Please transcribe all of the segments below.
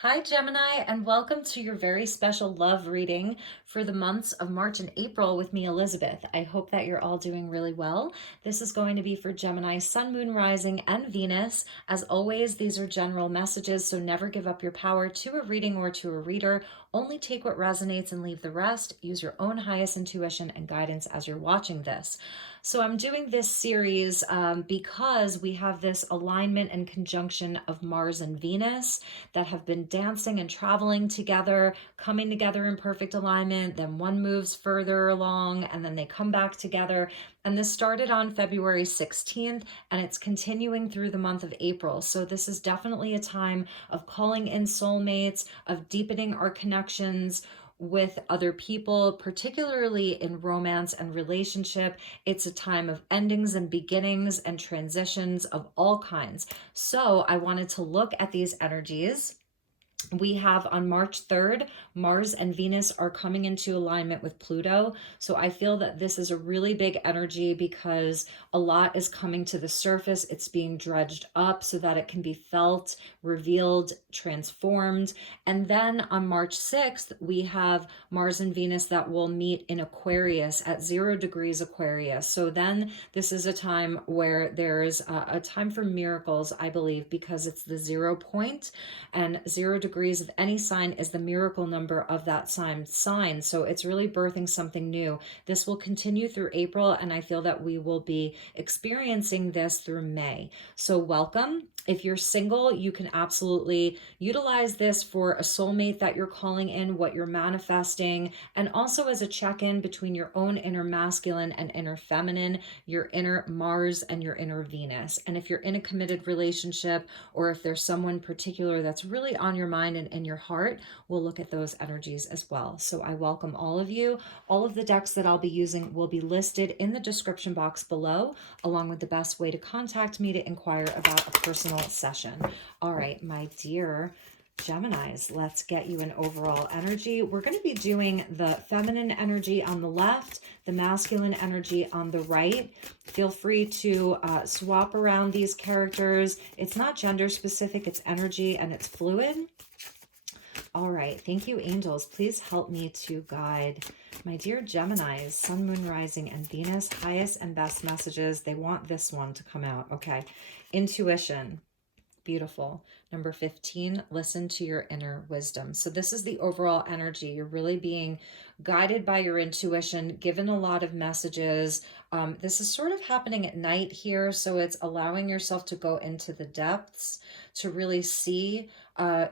Hi, Gemini, and welcome to your very special love reading for the months of March and April with me, Elizabeth. I hope that you're all doing really well. This is going to be for Gemini, Sun, Moon, Rising, and Venus. As always, these are general messages, so never give up your power to a reading or to a reader. Only take what resonates and leave the rest. Use your own highest intuition and guidance as you're watching this. So I'm doing this series because we have this alignment and conjunction of Mars and Venus that have been dancing and traveling together, coming together in perfect alignment. Then one moves further along and then they come back together. And this started on February 16th and it's continuing through the month of April. So this is definitely a time of calling in soulmates, of deepening our connections with other people, particularly in romance and relationship. It's a time of endings and beginnings and transitions of all kinds. So I wanted to look at these energies. We have on March 3rd, Mars and Venus are coming into alignment with Pluto. So I feel that this is a really big energy because a lot is coming to the surface. It's being dredged up so that it can be felt, revealed, transformed. And then on March 6th, we have Mars and Venus that will meet in Aquarius at 0 degrees Aquarius. So then this is a time where there's a time for miracles, I believe, because it's the 0 point, and 0 degrees of any sign is the miracle number of that sign. So it's really birthing something new. This will continue through April, and I feel that we will be experiencing this through May. So welcome. If you're single, you can absolutely utilize this for a soulmate that you're calling in, what you're manifesting, and also as a check-in between your own inner masculine and inner feminine, your inner Mars and your inner Venus. And if you're in a committed relationship, or if there's someone particular that's really on your mind and in your heart, we'll look at those energies as well. So I welcome all of you. All of the decks that I'll be using will be listed in the description box below, along with the best way to contact me to inquire about a personal session. All right, my dear Geminis, let's get you an overall energy. We're going to be doing the feminine energy on the left, the masculine energy on the right. Feel free to swap around these characters. It's not gender specific, it's energy and it's fluid. All right, thank you, angels. Please help me to guide my dear Geminis, Sun, Moon, Rising, and Venus. Highest and best messages. They want this one to come out. Okay, intuition. Beautiful. Number 15, listen to your inner wisdom. So this is the overall energy. You're really being guided by your intuition, given a lot of messages. This is sort of happening at night here, so it's allowing yourself to go into the depths, to really see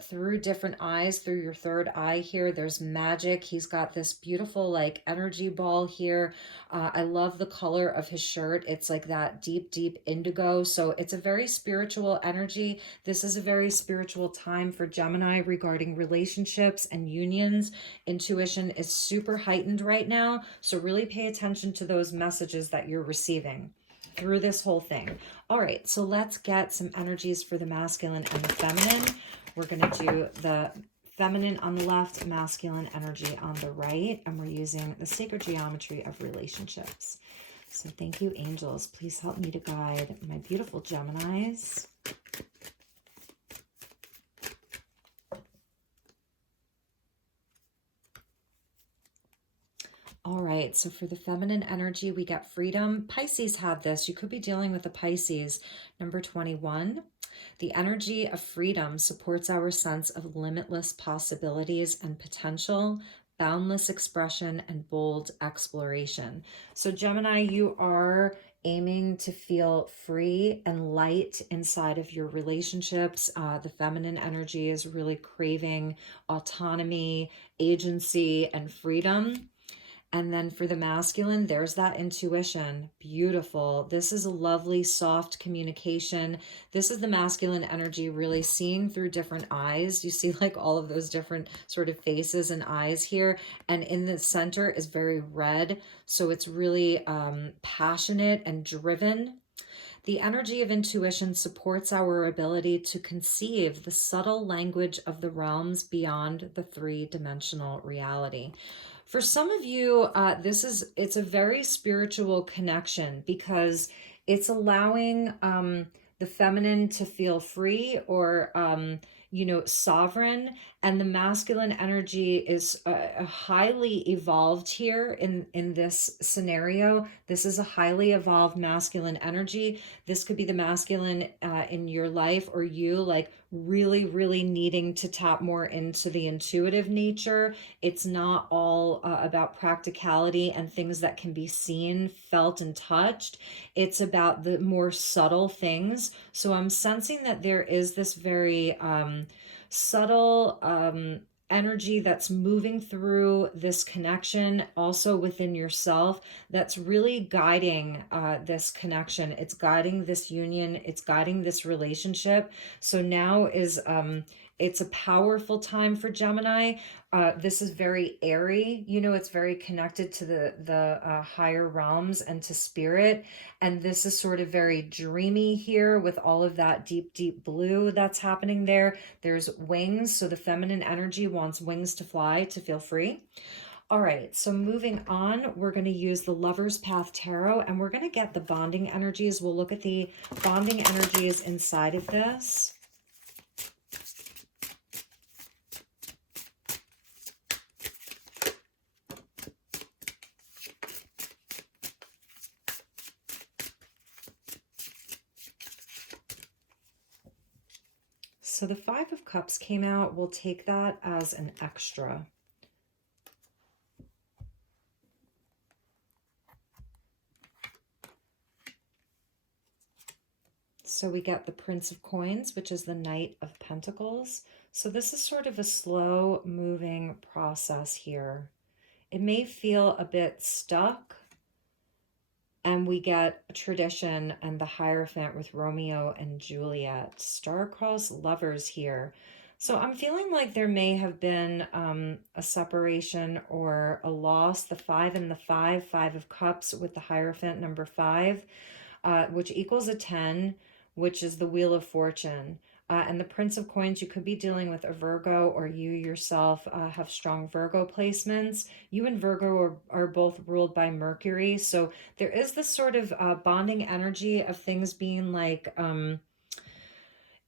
through different eyes, through your third eye here. There's magic. He's got this beautiful like energy ball here. I love the color of his shirt. It's like that deep, deep indigo. So it's a very spiritual energy. This is a very spiritual time for Gemini regarding relationships and unions. Intuition is super heightened right now. So really pay attention to those messages that you're receiving through this whole thing. All right, so let's get some energies for the masculine and the feminine. We're going to do the feminine on the left, masculine energy on the right, and we're using the sacred geometry of relationships. So thank you, angels. Please help me to guide my beautiful Geminis. All right, so for the feminine energy, we got freedom. Pisces had this. You could be dealing with a Pisces. Number 21. The energy of freedom supports our sense of limitless possibilities and potential, boundless expression, and bold exploration. So Gemini, you are aiming to feel free and light inside of your relationships. The feminine energy is really craving autonomy, agency, and freedom. And then for the masculine, there's that intuition. Beautiful. This is a lovely, soft communication. This is the masculine energy really seeing through different eyes. You see like all of those different sort of faces and eyes here. And in the center is very red. So it's really passionate and driven. The energy of intuition supports our ability to conceive the subtle language of the realms beyond the three-dimensional reality. For some of you, it's a very spiritual connection because it's allowing the feminine to feel free or, you know, sovereign, and the masculine energy is highly evolved here in this scenario. This is a highly evolved masculine energy. This could be the masculine in your life, or you like really, really needing to tap more into the intuitive nature. It's not all about practicality and things that can be seen, felt, and touched. It's about the more subtle things. So I'm sensing that there is this very subtle energy that's moving through this connection, also within yourself, that's really guiding this connection. It's guiding this union. It's guiding this relationship. So now is it's a powerful time for Gemini. This is very airy, you know, it's very connected to the higher realms and to spirit. And this is sort of very dreamy here with all of that deep, deep blue that's happening there. There's wings. So the feminine energy wants wings to fly, to feel free. All right, so moving on, we're going to use the Lover's Path Tarot, and we're going to get the bonding energies. We'll look at the bonding energies inside of this. So the Five of Cups came out. We'll take that as an extra. So we get the Prince of Coins, which is the Knight of Pentacles. So this is sort of a slow moving process here. It may feel a bit stuck. And we get a tradition and the Hierophant with Romeo and Juliet. Star-crossed lovers here. So I'm feeling like there may have been a separation or a loss. The 5 and the 5, 5 of Cups with the Hierophant number 5, which equals a 10, which is the Wheel of Fortune. And the Prince of Coins, you could be dealing with a Virgo, or you yourself have strong Virgo placements. You and Virgo are both ruled by Mercury. So there is this sort of bonding energy of things being like in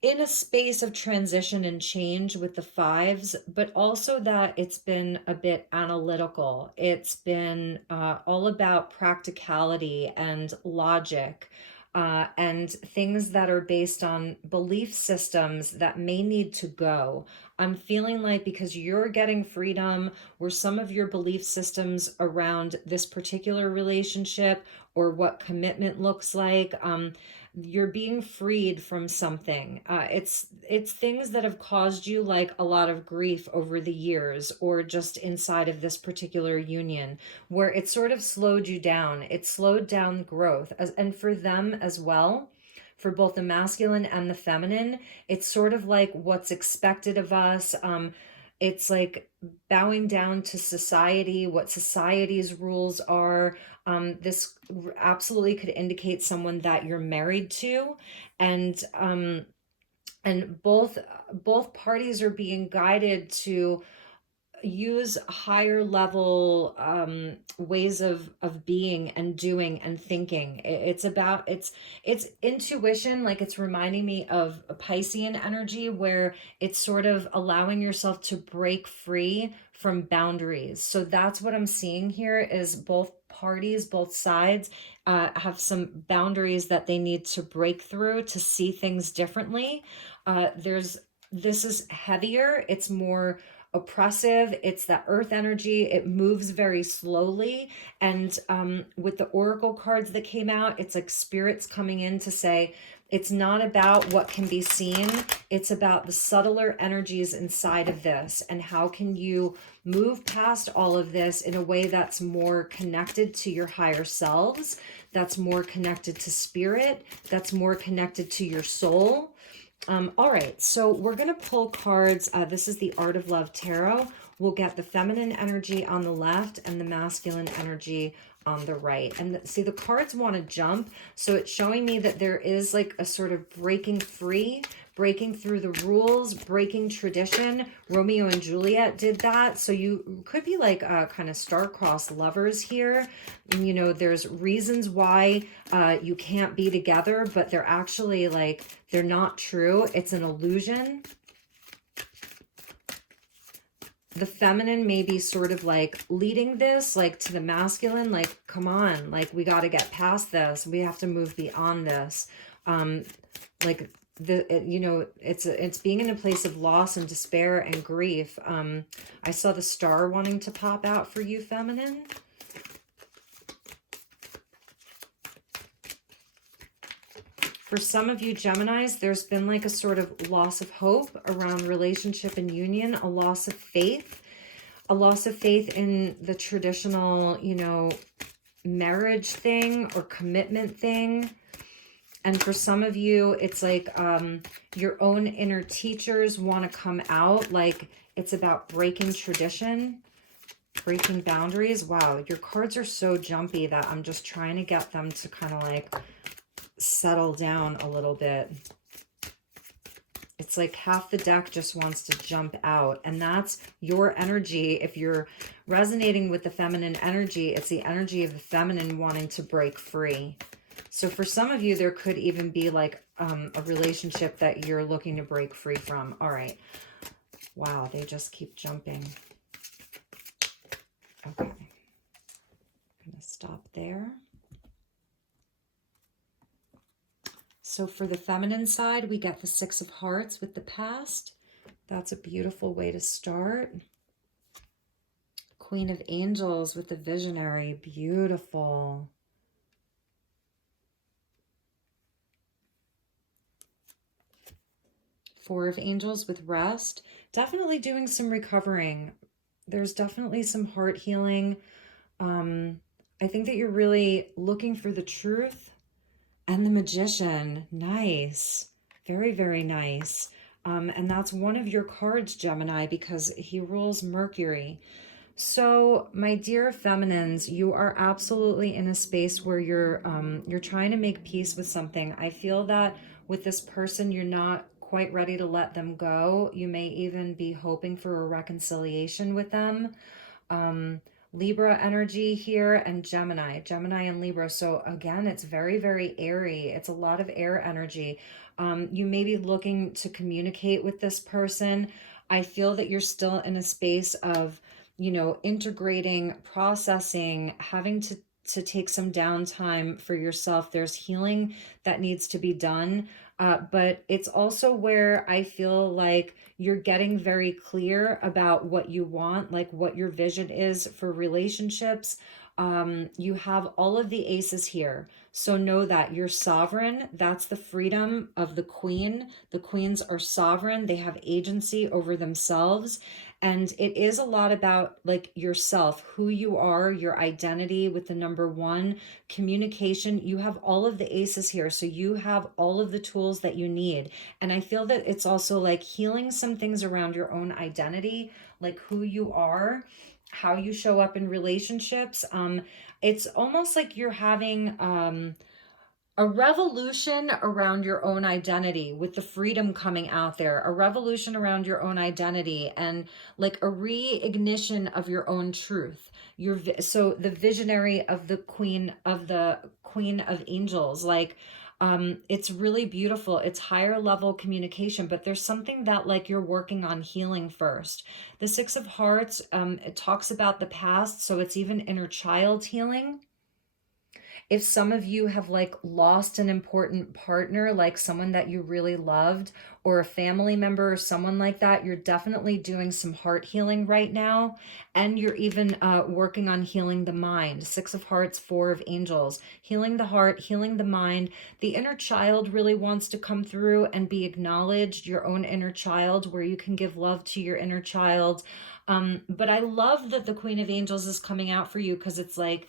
a space of transition and change with the 5s, but also that it's been a bit analytical. It's been all about practicality and logic. And things that are based on belief systems that may need to go. I'm feeling like because you're getting freedom, where some of your belief systems around this particular relationship or what commitment looks like, you're being freed from something. It's things that have caused you like a lot of grief over the years, or just inside of this particular union, where it sort of slowed you down. It slowed down growth, and for them as well. For both the masculine and the feminine, it's sort of like what's expected of us. It's like bowing down to society, what society's rules are. This absolutely could indicate someone that you're married to, and both parties are being guided to use higher level ways of being and doing and thinking. It's about it's intuition. Like, it's reminding me of a Piscean energy, where it's sort of allowing yourself to break free from boundaries. So that's what I'm seeing here, is both parties, both sides have some boundaries that they need to break through to see things differently. This is heavier. It's more oppressive. It's that earth energy. It moves very slowly. And with the oracle cards that came out, it's like spirits coming in to say, it's not about what can be seen. It's about the subtler energies inside of this. And how can you move past all of this in a way that's more connected to your higher selves, that's more connected to spirit, that's more connected to your soul. All right, so we're going to pull cards. This is the Art of Love Tarot. We'll get the feminine energy on the left and the masculine energy on the right. And see, the cards want to jump, so it's showing me that there is like a sort of breaking free breaking through the rules, breaking tradition. Romeo and Juliet did that. So you could be like kind of star-crossed lovers here. You know, there's reasons why you can't be together, but they're actually like, they're not true. It's an illusion. The feminine may be sort of like leading this like to the masculine, like, come on, like we got to get past this. We have to move beyond this. Like you know, it's being in a place of loss and despair and grief. I saw the star wanting to pop out for you, feminine. For some of you Geminis, there's been like a sort of loss of hope around relationship and union, a loss of faith in the traditional, you know, marriage thing or commitment thing. And for some of you, it's like your own inner teachers want to come out, like it's about breaking tradition, breaking boundaries. Wow, your cards are so jumpy that I'm just trying to get them to kind of like settle down a little bit. It's like half the deck just wants to jump out, and that's your energy. If you're resonating with the feminine energy, it's the energy of the feminine wanting to break free. So for some of you, there could even be like a relationship that you're looking to break free from. All right. Wow, they just keep jumping. Okay. I'm going to stop there. So for the feminine side, we get the Six of Hearts with the past. That's a beautiful way to start. Queen of Angels with the visionary. Beautiful. Four of Angels with rest. Definitely doing some recovering. There's definitely some heart healing. I think that you're really looking for the truth. And the Magician. Nice. Very, very nice. And that's one of your cards, Gemini, because he rules Mercury. So, my dear feminines, you are absolutely in a space where you're trying to make peace with something. I feel that with this person, you're not quite ready to let them go. You may even be hoping for a reconciliation with them. Libra energy here, and Gemini and Libra. So again, it's very, very airy. It's a lot of air energy. You may be looking to communicate with this person. I feel that you're still in a space of, you know, integrating, processing, having to take some downtime for yourself. There's healing that needs to be done. But it's also where I feel like you're getting very clear about what you want, like what your vision is for relationships. You have all of the aces here. So know that you're sovereign. That's the freedom of the queen. The queens are sovereign. They have agency over themselves. And it is a lot about like yourself, who you are, your identity with the number one, communication. You have all of the aces here. So you have all of the tools that you need. And I feel that it's also like healing some things around your own identity, like who you are, how you show up in relationships. It's almost like you're having a revolution around your own identity with the freedom coming out there, a revolution around your own identity, and like a reignition of your own truth. So the visionary of the Queen of Angels, like it's really beautiful. It's higher level communication, but there's something that like you're working on healing first. The Six of Hearts, it talks about the past, so it's even inner child healing. If some of you have like lost an important partner, like someone that you really loved, or a family member or someone like that, you're definitely doing some heart healing right now. And you're even working on healing the mind. Six of Hearts, Four of Angels, healing the heart, healing the mind. The inner child really wants to come through and be acknowledged, your own inner child, where you can give love to your inner child. But I love that the Queen of Angels is coming out for you, because it's like,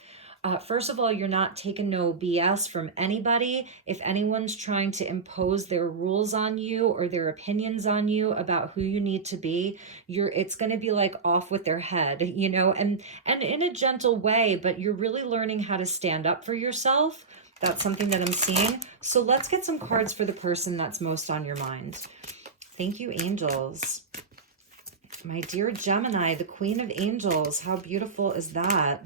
first of all, you're not taking no BS from anybody. If anyone's trying to impose their rules on you or their opinions on you about who you need to be, it's going to be like off with their head, you know, and in a gentle way, but you're really learning how to stand up for yourself. That's something that I'm seeing. So let's get some cards for the person that's most on your mind. Thank you, angels. My dear Gemini, the Queen of Angels, how beautiful is that?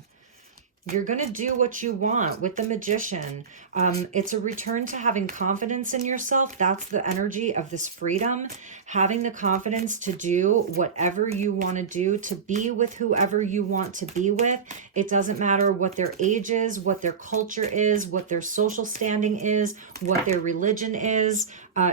You're going to do what you want with the Magician. It's a return to having confidence in yourself. That's the energy of this freedom. Having the confidence to do whatever you want to do, to be with whoever you want to be with. It doesn't matter what their age is, what their culture is, what their social standing is, what their religion is.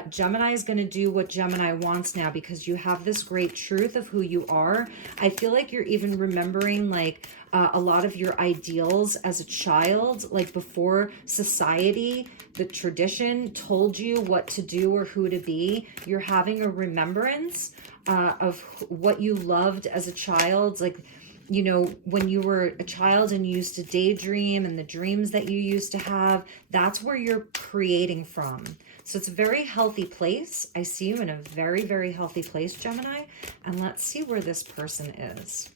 Gemini is going to do what Gemini wants now because you have this great truth of who you are. I feel like you're even remembering like a lot of your ideals as a child, like before society, the tradition told you what to do or who to be. You're having a remembrance of what you loved as a child, like, you know, when you were a child and you used to daydream and the dreams that you used to have, that's where you're creating from. So it's a very healthy place. I see you in a very, very healthy place, Gemini. And let's see where this person is.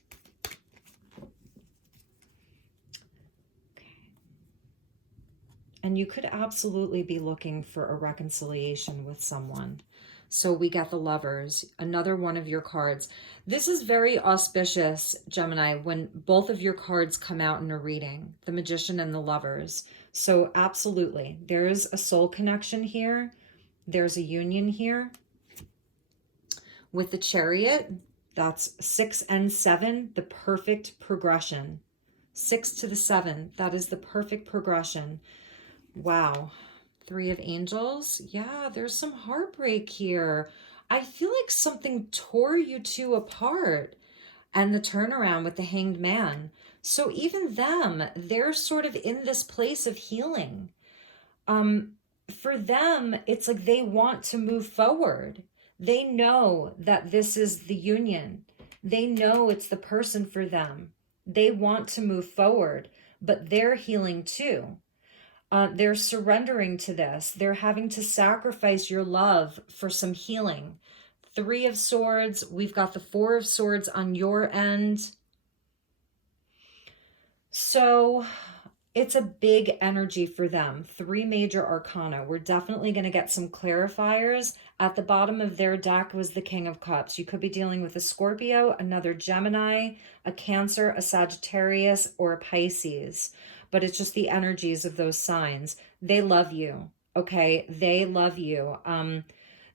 And you could absolutely be looking for a reconciliation with someone. So we got the Lovers, another one of your cards. This is very auspicious, Gemini, when both of your cards come out in a reading, the Magician and the Lovers. So absolutely, there's a soul connection here. There's a union here. With the Chariot, that's 6 and 7, the perfect progression. 6 to the 7, that is the perfect progression. Wow. 3 of Angels. Yeah, there's some heartbreak here. I feel like something tore you two apart. And the turnaround with the Hanged Man. So even them, they're sort of in this place of healing. For them, it's like they want to move forward. They know that this is the union. They know it's the person for them. They want to move forward, but they're healing too. They're surrendering to this. They're having to sacrifice your love for some healing. 3 of Swords. We've got the 4 of Swords on your end. So it's a big energy for them. 3 major arcana. We're definitely going to get some clarifiers. At the bottom of their deck was the King of Cups. You could be dealing with a Scorpio, another Gemini, a Cancer, a Sagittarius, or a Pisces. But it's just the energies of those signs. They love you, okay? They love you.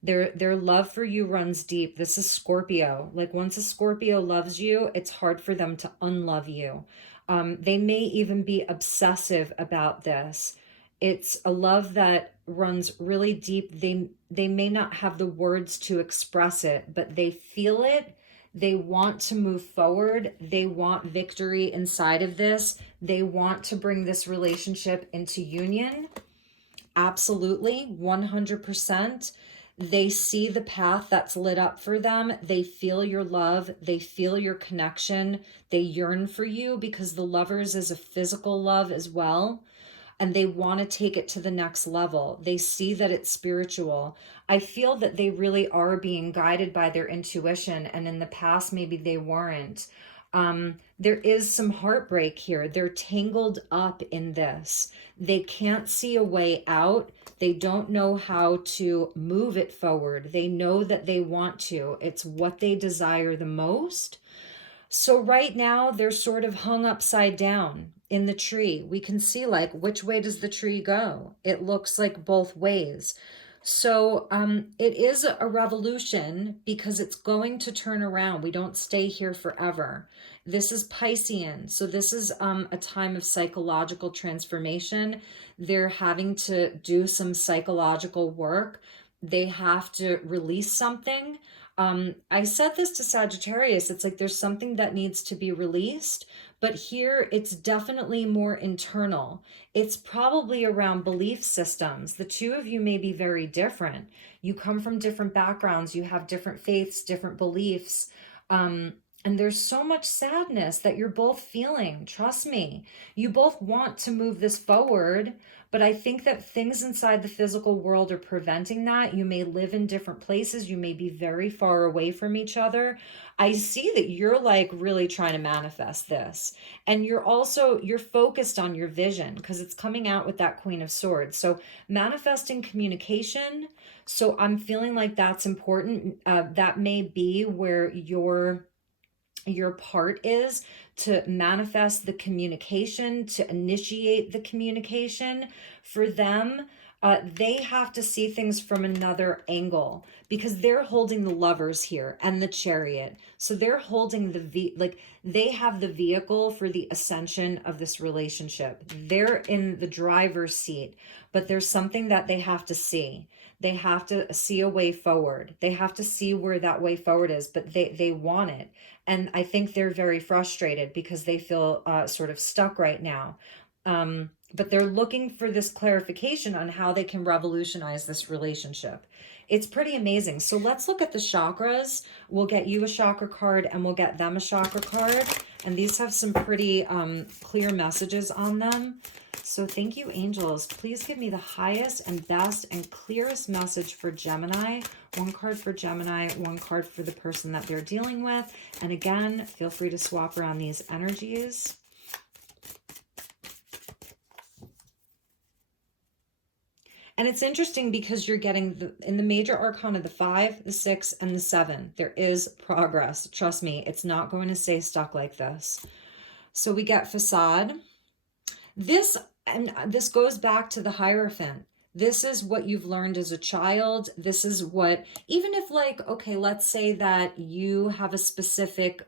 Their love for you runs deep. This is Scorpio. Like once a Scorpio loves you, it's hard for them to unlove you. They may even be obsessive about this. It's a love that runs really deep. They may not have the words to express it, but they feel it. They want to move forward. They want victory inside of this. They want to bring this relationship into union. Absolutely, 100%. They see the path that's lit up for them. They feel your love. They feel your connection. They yearn for you because the Lovers is a physical love as well. And they want to take it to the next level. They see that it's spiritual. I feel that they really are being guided by their intuition. And in the past, maybe they weren't. There is some heartbreak here. They're tangled up in this. They can't see a way out. They don't know how to move it forward. They know that they want to. It's what they desire the most. So right now they're sort of hung upside down in the tree. We can see like, which way does the tree go? It looks like both ways. So it is a revolution because it's going to turn around. We don't stay here forever. This is Piscean. So this is a time of psychological transformation. They're having to do some psychological work. They have to release something. I said this to Sagittarius. It's like there's something that needs to be released. But here it's definitely more internal. It's probably around belief systems. The two of you may be very different. You come from different backgrounds. You have different faiths, different beliefs. And And there's so much sadness that you're both feeling. Trust me. You both want to move this forward, but I think that things inside the physical world are preventing that. You may live in different places. You may be very far away from each other. I see that you're like really trying to manifest this. And you're focused on your vision because it's coming out with that Queen of Swords. So manifesting communication. So I'm feeling like that's important. That may be where your part is, to manifest the communication, to initiate the communication. For them, they have to see things from another angle because they're holding the Lovers here and the Chariot. So they're holding they have the vehicle for the ascension of this relationship. They're in the driver's seat, but there's something that they have to see. They have to see a way forward. They have to see where that way forward is, but they want it. And I think they're very frustrated because they feel sort of stuck right now. But they're looking for this clarification on how they can revolutionize this relationship. It's pretty amazing. So let's look at the chakras. We'll get you a chakra card and we'll get them a chakra card. And these have some pretty clear messages on them. So thank you, angels. Please give me the highest and best and clearest message for Gemini. One card for Gemini, one card for the person that they're dealing with. And again, feel free to swap around these energies. And it's interesting because you're getting in the major arcana, the 5, the 6, and the 7. There is progress. Trust me, it's not going to stay stuck like this. So we get facade. This goes back to the Hierophant. This is what you've learned as a child. This is what, even if like, okay, let's say that you have a specific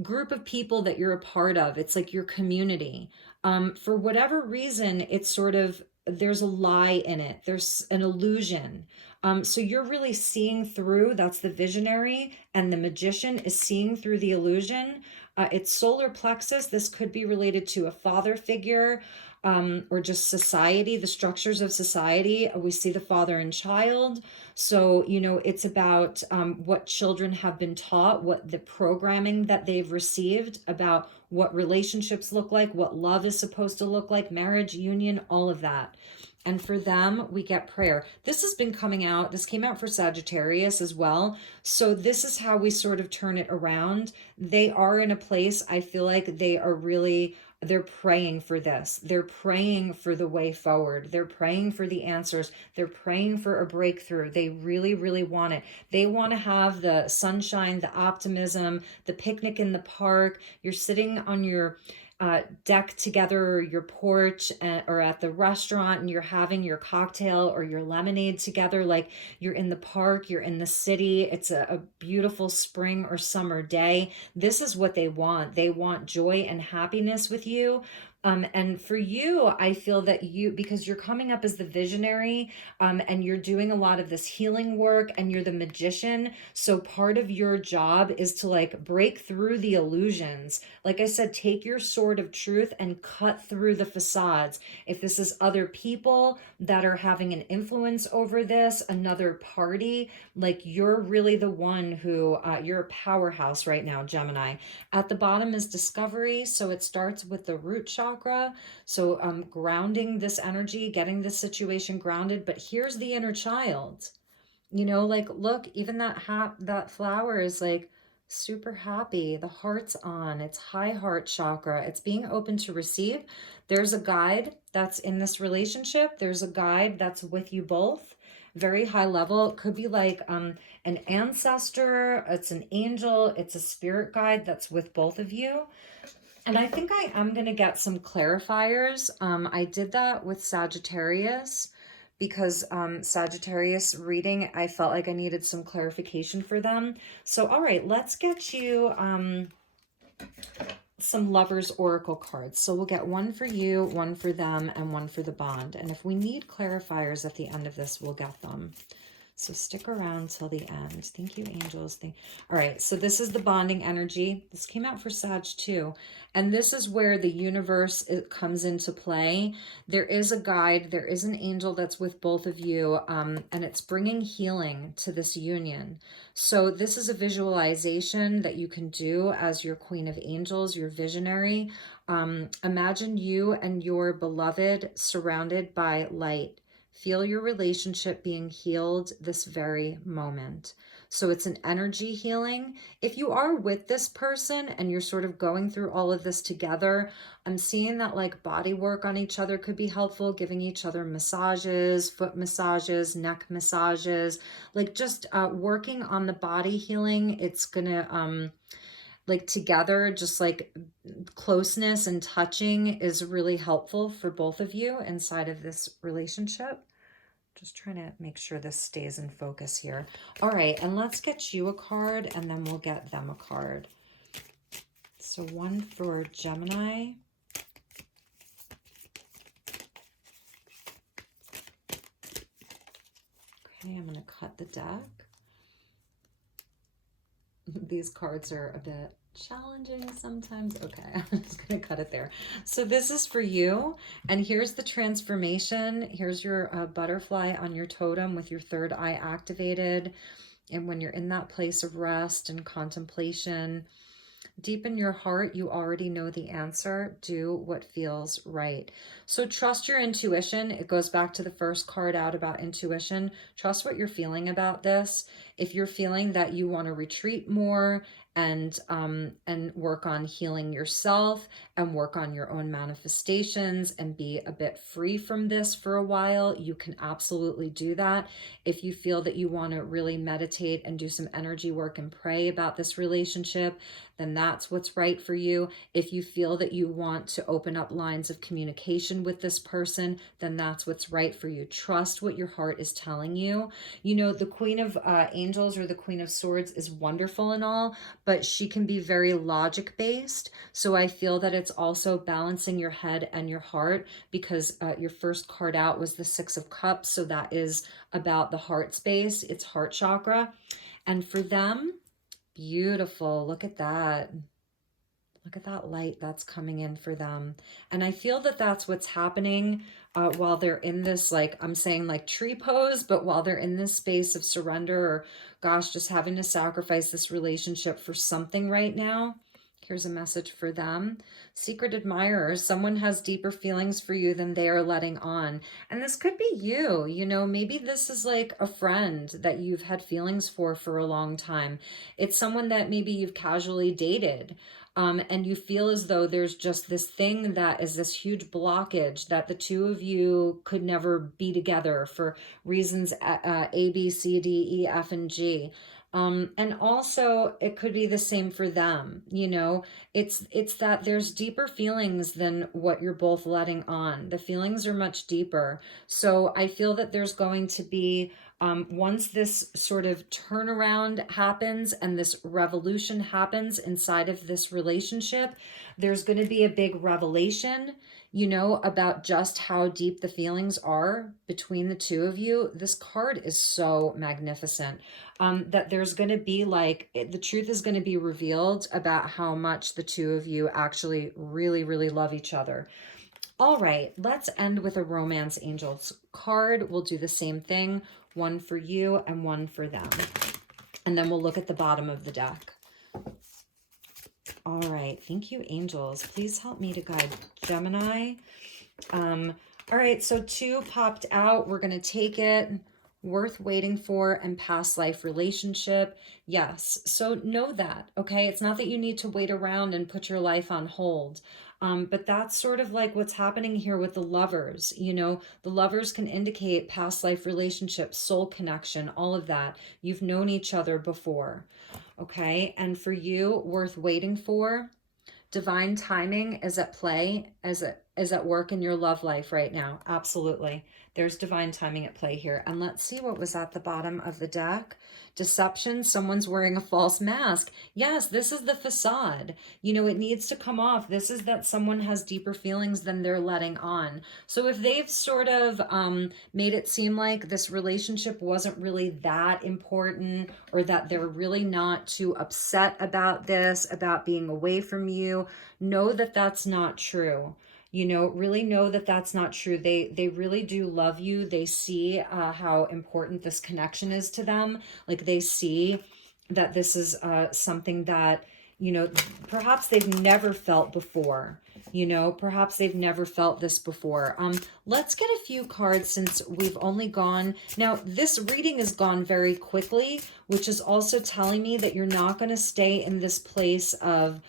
group of people that you're a part of. It's like your community. For whatever reason, it's sort of, there's a lie in it. There's an illusion. So you're really seeing through, that's the visionary, and the magician is seeing through the illusion. It's solar plexus. This could be related to a father figure, or just society, the structures of society. We see the father and child. So, you know, it's about what children have been taught, what the programming that they've received about what relationships look like, what love is supposed to look like, marriage, union, all of that. And for them, we get prayer. This has been coming out. This came out for Sagittarius as well. So this is how we sort of turn it around. They are in a place, I feel like they are really, they're praying for this. They're praying for the way forward. They're praying for the answers. They're praying for a breakthrough. They really, really want it. They want to have the sunshine, the optimism, the picnic in the park. You're sitting on your deck together, or your porch, or at the restaurant, and you're having your cocktail or your lemonade together. Like you're in the park, you're in the city. It's a beautiful spring or summer day. This is what they want. They want joy and happiness with you. And for you, I feel that because you're coming up as the visionary, and you're doing a lot of this healing work, and you're the magician. So part of your job is to like break through the illusions. Like I said, take your sword of truth and cut through the facades. If this is other people that are having an influence over this, another party, like you're really the one who, you're a powerhouse right now, Gemini. At the bottom is discovery. So it starts with the root chakra. So grounding this energy, getting this situation grounded. But here's the inner child. You know, like, look, even that flower is like super happy. The heart's on. It's high heart chakra. It's being open to receive. There's a guide that's in this relationship. There's a guide that's with you both. Very high level. It could be like an ancestor. It's an angel. It's a spirit guide that's with both of you. And I think I am going to get some clarifiers. I did that with Sagittarius because Sagittarius reading, I felt like I needed some clarification for them. So, all right, let's get you some Lovers Oracle cards. So we'll get one for you, one for them, and one for the bond. And if we need clarifiers at the end of this, we'll get them. So stick around till the end. Thank you, angels. All right, so this is the bonding energy. This came out for Sag too. And this is where the universe comes into play. There is a guide, there is an angel that's with both of you, and it's bringing healing to this union. So this is a visualization that you can do as your Queen of Angels, your visionary. Imagine you and your beloved surrounded by light. Feel your relationship being healed this very moment. So it's an energy healing. If you are with this person and you're sort of going through all of this together, I'm seeing that like body work on each other could be helpful, giving each other massages, foot massages, neck massages, like just working on the body healing. It's gonna like together, just like closeness and touching is really helpful for both of you inside of this relationship. Just trying to make sure this stays in focus here. All right, and let's get you a card and then we'll get them a card. So one for Gemini. Okay, I'm going to cut the deck. These cards are a bit challenging sometimes. Okay, I'm just gonna cut it there. So this is for you, and here's the transformation. Here's your butterfly on your totem with your third eye activated, and when you're in that place of rest and contemplation, deep in your heart, you already know the answer. Do what feels right. So trust your intuition. It goes back to the first card out about intuition. Trust what you're feeling about this. If you're feeling that you want to retreat more and work on healing yourself and work on your own manifestations and be a bit free from this for a while, you can absolutely do that. If you feel that you want to really meditate and do some energy work and pray about this relationship, then that's what's right for you. If you feel that you want to open up lines of communication with this person, then that's what's right for you. Trust what your heart is telling you. You know, the Queen of Angels or the Queen of Swords is wonderful and all, but she can be very logic based. So I feel that it's also balancing your head and your heart, because your first card out was the Six of Cups. So that is about the heart space. It's heart chakra. And for them, beautiful. Look at that. Look at that light that's coming in for them. And I feel that that's what's happening while they're in this, like I'm saying, like tree pose, but while they're in this space of surrender or, gosh, just having to sacrifice this relationship for something right now. Here's a message for them. Secret admirers, someone has deeper feelings for you than they are letting on. And this could be you, you know, maybe this is like a friend that you've had feelings for a long time. It's someone that maybe you've casually dated. And you feel as though there's just this thing that is this huge blockage that the two of you could never be together for reasons A, B, C, D, E, F, and G. And also it could be the same for them. You know, it's that there's deeper feelings than what you're both letting on. The feelings are much deeper. So I feel that there's going to be, once this sort of turnaround happens and this revolution happens inside of this relationship, there's going to be a big revelation, you know, about just how deep the feelings are between the two of you. This card is so magnificent. That there's going to be like, the truth is going to be revealed about how much the two of you actually really, really love each other. All right, let's end with a romance angels card. We'll do the same thing, one for you and one for them. And then we'll look at the bottom of the deck. All right, thank you, angels. Please help me to guide Gemini. All right, so 2 popped out. We're going to take it. Worth waiting for and past life relationship. Yes, so know that, okay? It's not that you need to wait around and put your life on hold. But that's sort of like what's happening here with the lovers. You know, the lovers can indicate past life relationships, soul connection, all of that. You've known each other before, okay? And for you, worth waiting for, divine timing is at play, is at work in your love life right now. Absolutely. There's divine timing at play here. And let's see what was at the bottom of the deck. Deception, someone's wearing a false mask. Yes, this is the facade. You know, it needs to come off. This is that someone has deeper feelings than they're letting on. So if they've sort of made it seem like this relationship wasn't really that important, or that they're really not too upset about this, about being away from you, know that that's not true. You know, really know that that's not true. They really do love you. They see how important this connection is to them. Like, they see that this is something that, you know, perhaps they've never felt before. You know, perhaps they've never felt this before. Let's get a few cards, since we've only gone, now this reading has gone very quickly, which is also telling me that you're not going to stay in this place of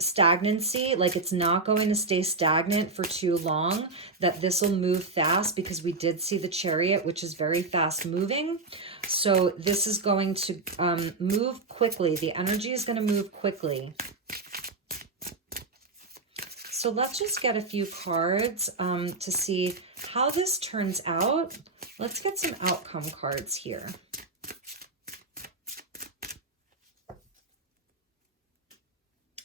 stagnancy. Like, it's not going to stay stagnant for too long, that this will move fast, because we did see the Chariot, which is very fast moving. So this is going to move quickly. The energy is going to move quickly. So let's just get a few cards to see how this turns out. Let's get some outcome cards here.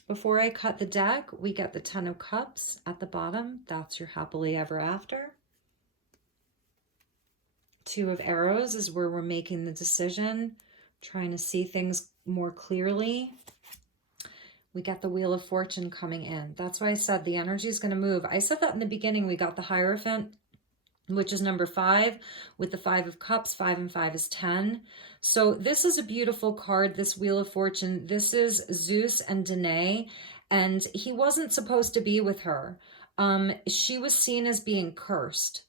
Before I cut the deck, we get the Ten of Cups at the bottom. That's your happily ever after. Two of Arrows is where we're making the decision, trying to see things more clearly. We got the Wheel of Fortune coming in. That's why I said the energy is going to move. I said that in the beginning. We got the Hierophant, which is number 5, with the 5 of Cups. 5 and 5 is 10. So this is a beautiful card, this Wheel of Fortune. This is Zeus and Danae, and he wasn't supposed to be with her. She was seen as being cursed.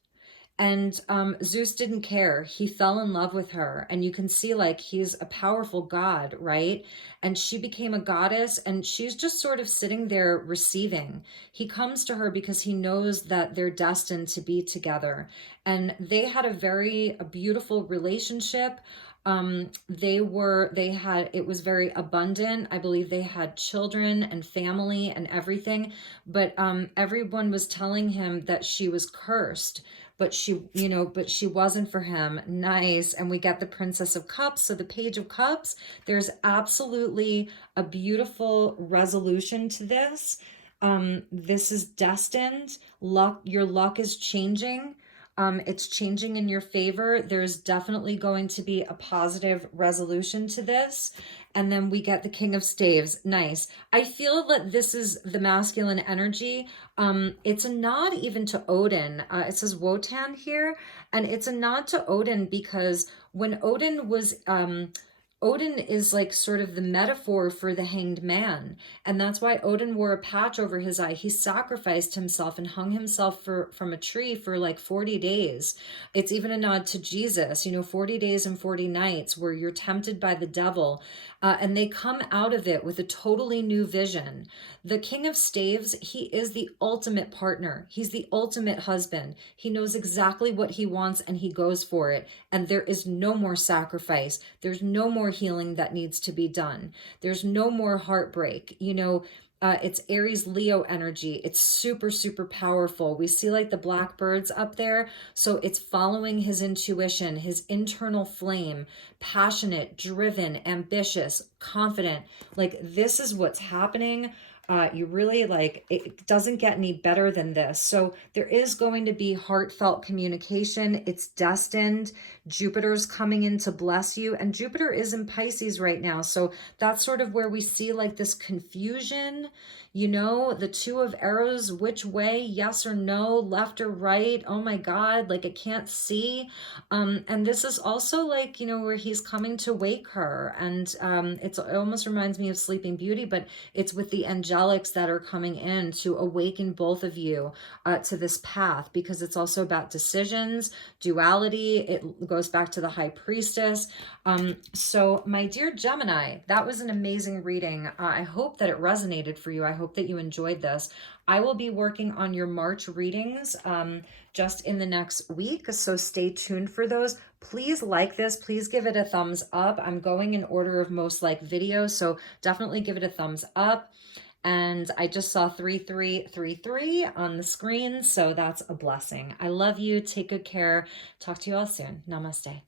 And Zeus didn't care. He fell in love with her. And you can see, like, he's a powerful god, right? And she became a goddess, and she's just sort of sitting there receiving. He comes to her because he knows that they're destined to be together. And they had a beautiful relationship. It was very abundant. I believe they had children and family and everything. But everyone was telling him that she was cursed. But she wasn't for him. Nice. And we get the Princess of Cups. So the Page of Cups, there's absolutely a beautiful resolution to this. This is destined. Your luck is changing. It's changing in your favor. There's definitely going to be a positive resolution to this. And then we get the King of Staves. Nice. I feel that this is the masculine energy. It's a nod even to Odin. It says Wotan here, and it's a nod to Odin because when Odin was Odin is like sort of the metaphor for the hanged man. And that's why Odin wore a patch over his eye. He sacrificed himself and hung himself from a tree for like 40 days. It's even a nod to Jesus, 40 days and 40 nights where you're tempted by the devil. And they come out of it with a totally new vision. The King of Staves, he is the ultimate partner. He's the ultimate husband. He knows exactly what he wants and he goes for it. And there is no more sacrifice. There's no more healing that needs to be done. There's no more heartbreak. It's Aries Leo energy. It's super, super powerful. We see like the black birds up there. So it's following his intuition, his internal flame, passionate, driven, ambitious, confident. Like, this is what's happening. You really it doesn't get any better than this. So there is going to be heartfelt communication. It's destined. Jupiter's coming in to bless you, and Jupiter is in Pisces right now. So that's sort of where we see like this confusion, the Two of Arrows, which way, yes or no, left or right. Oh my God, like I can't see. And this is also like, where he's coming to wake her. And it almost reminds me of Sleeping Beauty, but it's with the angelics that are coming in to awaken both of you to this path, because it's also about decisions, duality. It goes back to the High Priestess. So my dear Gemini, that was an amazing reading. I hope that it resonated for you. I hope that you enjoyed this. I will be working on your March readings just in the next week, so stay tuned for those. Please like this. Please give it a thumbs up. I'm going in order of most liked videos, so definitely give it a thumbs up. And I just saw 3333 on the screen, so that's a blessing. I love you. Take good care. Talk to you all soon. Namaste.